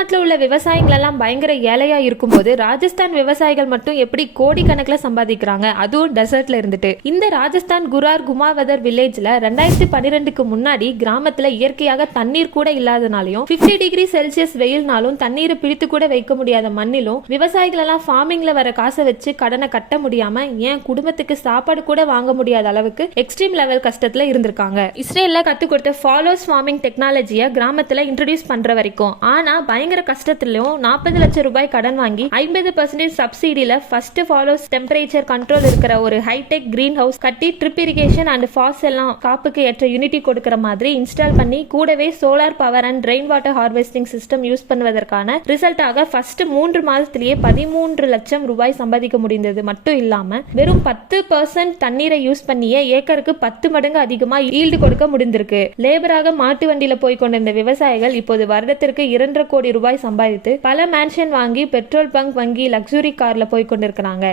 தமிழ்நாட்டில் உள்ள விவசாயிகள் எல்லாம் பயங்கர ஏழையா இருக்கும்போது ராஜஸ்தான் விவசாயிகள் மட்டும் எப்படி கோடிக்கணக்கில் சம்பாதிக்கிறாங்க? அதுவும் டெசர்ட்ல இருந்துட்டு. இந்த ராஜஸ்தான் குரார் குமாவதர் வில்லேஜ்ல ரெண்டாயிரத்தி பன்னிரெண்டுக்கு முன்னாடி கிராமத்துல இயற்கையாக தண்ணீர் கூட இல்லாதனாலையும் 50 டிகிரி செல்சியஸ் வெயில்னாலும் தண்ணீரை பிடித்து கூட வைக்க முடியாத மண்ணிலும் விவசாயிகள் எல்லாம் ஃபார்மிங்ல வர காசை வச்சு கடனை கட்ட முடியாம ஏன் குடும்பத்துக்கு சாப்பாடு கூட வாங்க முடியாத அளவுக்கு எக்ஸ்ட்ரீம் லெவல் கஷ்டத்துல இருந்திருக்காங்க. இஸ்ரேல்ல கத்து கொடுத்த ஃபாலோஸ் ஃபார்மிங் டெக்னாலஜியை கிராமத்துல இன்ட்ரடியூஸ் பண்ற வரைக்கும். ஆனா பயங்கர கஷ்டத்திலும் நாற்பது லட்சம் ரூபாய் கடன் வாங்கி ஐம்பது பர்சன்டேஜ் சப்சிடியில ஃபர்ஸ்ட் ஃபாலோஸ் டெம்பரேச்சர் கண்ட்ரோல் இருக்கிற ஒரு ஹைடெக் கிரீன் ஹவுஸ் கட்டி ட்ரிப் இரிகேஷன் அண்ட் ஃபாஸ் எல்லாம் காப்புக்கு ஏற்ற யூனிட்டி கொடுக்கிற மாதிரி இன்ஸ்டால் பண்ணி கூடவே solar power and rain water harvesting system use பண்ணுவதற்கான ரிசல்ட்டாக ஃபர்ஸ்ட் மூன்று மாதத்திலேயே பதிமூன்று லட்சம் ரூபாய் சம்பாதிக்க முடிந்தது. மட்டும் இல்லாம வெறும் பத்து பர்சன்ட் தண்ணீரை யூஸ் பண்ணியே ஏக்கருக்கு பத்து மடங்கு அதிகமா ஈல்டு கொடுக்க முடிந்திருக்கு. லேபராக மாட்டு வண்டியில போய் கொண்டிருந்த விவசாயிகள் இப்போது வருடத்திற்கு இரண்டரை கோடி ரூபாய் சம்பாதித்து பல மேன்ஷன் வாங்கி பெட்ரோல் பங்க் வங்கி லக்ஸுரி கார்ல போய் கொண்டிருக்கிறாங்க.